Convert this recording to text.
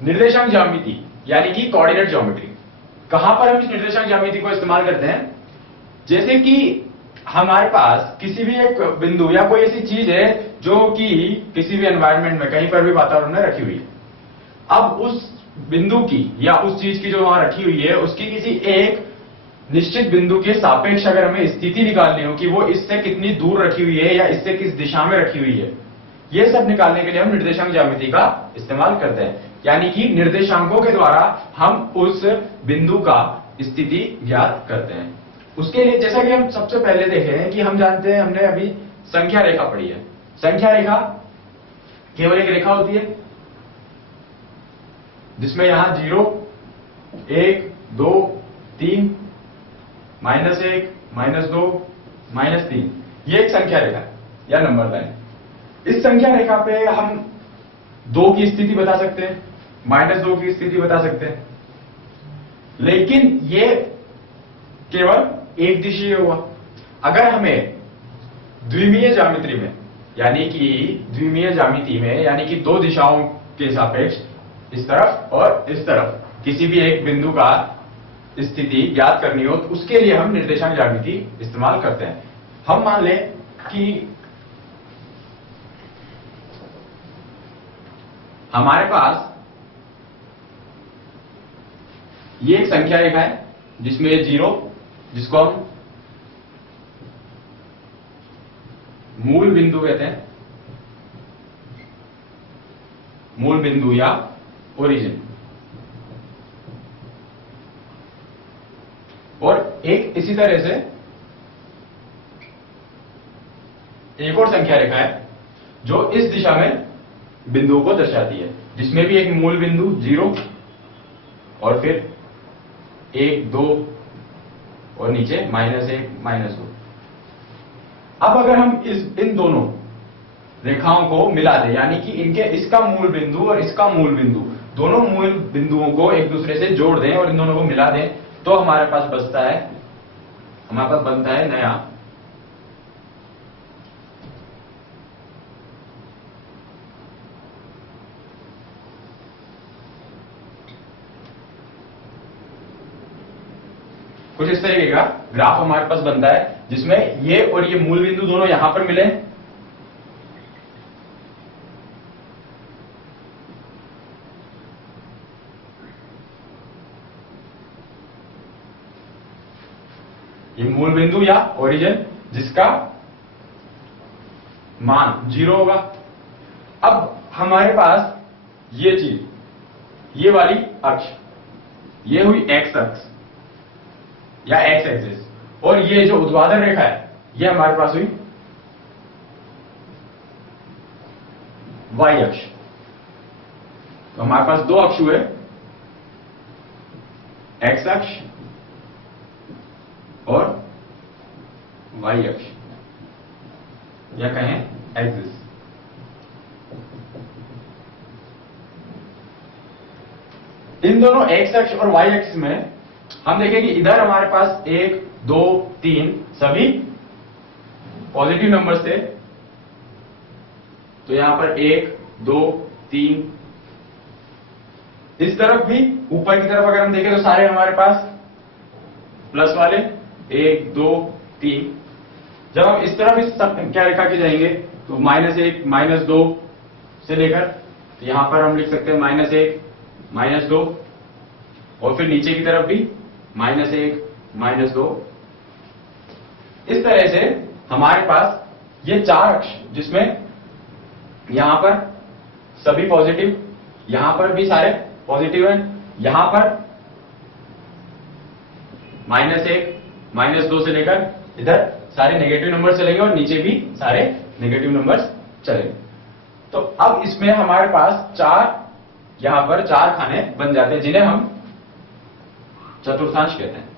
निर्देशांक ज्यामिति यानी कि कोऑर्डिनेट ज्योमेट्री। कहां पर हम इस निर्देशांक ज्यामिति को इस्तेमाल करते हैं? जैसे कि हमारे पास किसी भी एक बिंदु या कोई ऐसी चीज है जो कि किसी भी एनवायरनमेंट में कहीं पर भी वातावरण में रखी हुई है। अब उस बिंदु की या उस चीज की जो वहां रखी हुई है उसकी किसी एक निश्चित बिंदु के सापेक्ष अगर हमें स्थिति निकालनी हो कि वो इससे कितनी दूर रखी हुई है या इससे किस दिशा में रखी हुई है, ये सब निकालने के लिए हम निर्देशांक ज्यामिति का इस्तेमाल करते हैं। यानी कि निर्देशांकों के द्वारा हम उस बिंदु का स्थिति ज्ञात करते हैं। उसके लिए जैसा कि हम सबसे पहले देखे हैं कि हम जानते हैं, हमने अभी संख्या रेखा पढ़ी है। संख्या रेखा केवल एक रेखा होती है जिसमें यहां 0, 1, 2, 3, -1, -2, -3 ये एक संख्या रेखा है या नंबर लाइन। इस संख्या रेखा पे हम 2 की स्थिति बता सकते हैं, -2 की स्थिति बता सकते हैं, लेकिन ये केवल एक दिशीय हुआ। अगर हमें द्विमीय ज्यामिति में यानी कि 2 दिशाओं के सापेक्ष इस तरफ और इस तरफ किसी भी एक बिंदु का स्थिति ज्ञात करनी हो तो उसके लिए हम निर्देशांक ज्यामिति इस्तेमाल करते हैं। हम मान लें कि हमारे पास ये एक संख्या रेखा है जिसमें 0 जिसको हम मूल बिंदु कहते हैं, मूल बिंदु या ओरिजिन, और एक इसी तरह से एक और संख्या रेखा है जो इस दिशा में बिंदुओं को दर्शाती है, जिसमें भी एक मूल बिंदु 0 और फिर 1, 2 और नीचे -1, -2। अब अगर हम इन दोनों रेखाओं को मिला दें यानी कि इनके इसका मूल बिंदु और इसका मूल बिंदु, दोनों मूल बिंदुओं को एक दूसरे से जोड़ दें और इन दोनों को मिला दें तो हमारे पास बनता है नया कुछ इस तरीके का ग्राफ हमारे पास बनता है जिसमें ये और ये मूल बिंदु दोनों यहां पर मिले, ये मूल बिंदु या ओरिजिन जिसका मान 0 होगा। अब हमारे पास ये चीज, ये वाली अक्ष, ये हुई एक्स अक्ष या एक्स एक्सिस, और ये जो ऊर्ध्वाधर रेखा है ये हमारे पास हुई वाई अक्ष। तो हमारे पास 2 अक्ष हुए, एक्स अक्ष और वाई अक्ष या कहें एक्सिस। इन दोनों एक्स अक्ष और वाई अक्ष में हम देखें कि इधर हमारे पास 1, 2, 3 सभी पॉजिटिव नंबर्स थे, तो यहां पर 1, 2, 3। इस तरफ भी ऊपर की तरफ अगर हम देखें तो सारे हमारे पास प्लस वाले 1, 2, 3। जब हम इस तरफ इस संख्या रेखा के जाएंगे तो -1, -2 से लेकर तो यहां पर हम लिख सकते हैं -1, -2 और फिर नीचे की तरफ भी -1, -2। इस तरह से हमारे पास ये 4 अक्ष जिसमें यहां पर सभी पॉजिटिव, यहां पर भी सारे पॉजिटिव हैं, यहां पर -1, -2 से लेकर इधर सारे नेगेटिव नंबर चलेंगे और नीचे भी सारे नेगेटिव नंबर्स चलेंगे। तो अब इसमें हमारे पास यहां पर 4 खाने बन जाते हैं जिन्हें हम चतुर्थांश कहते हैं।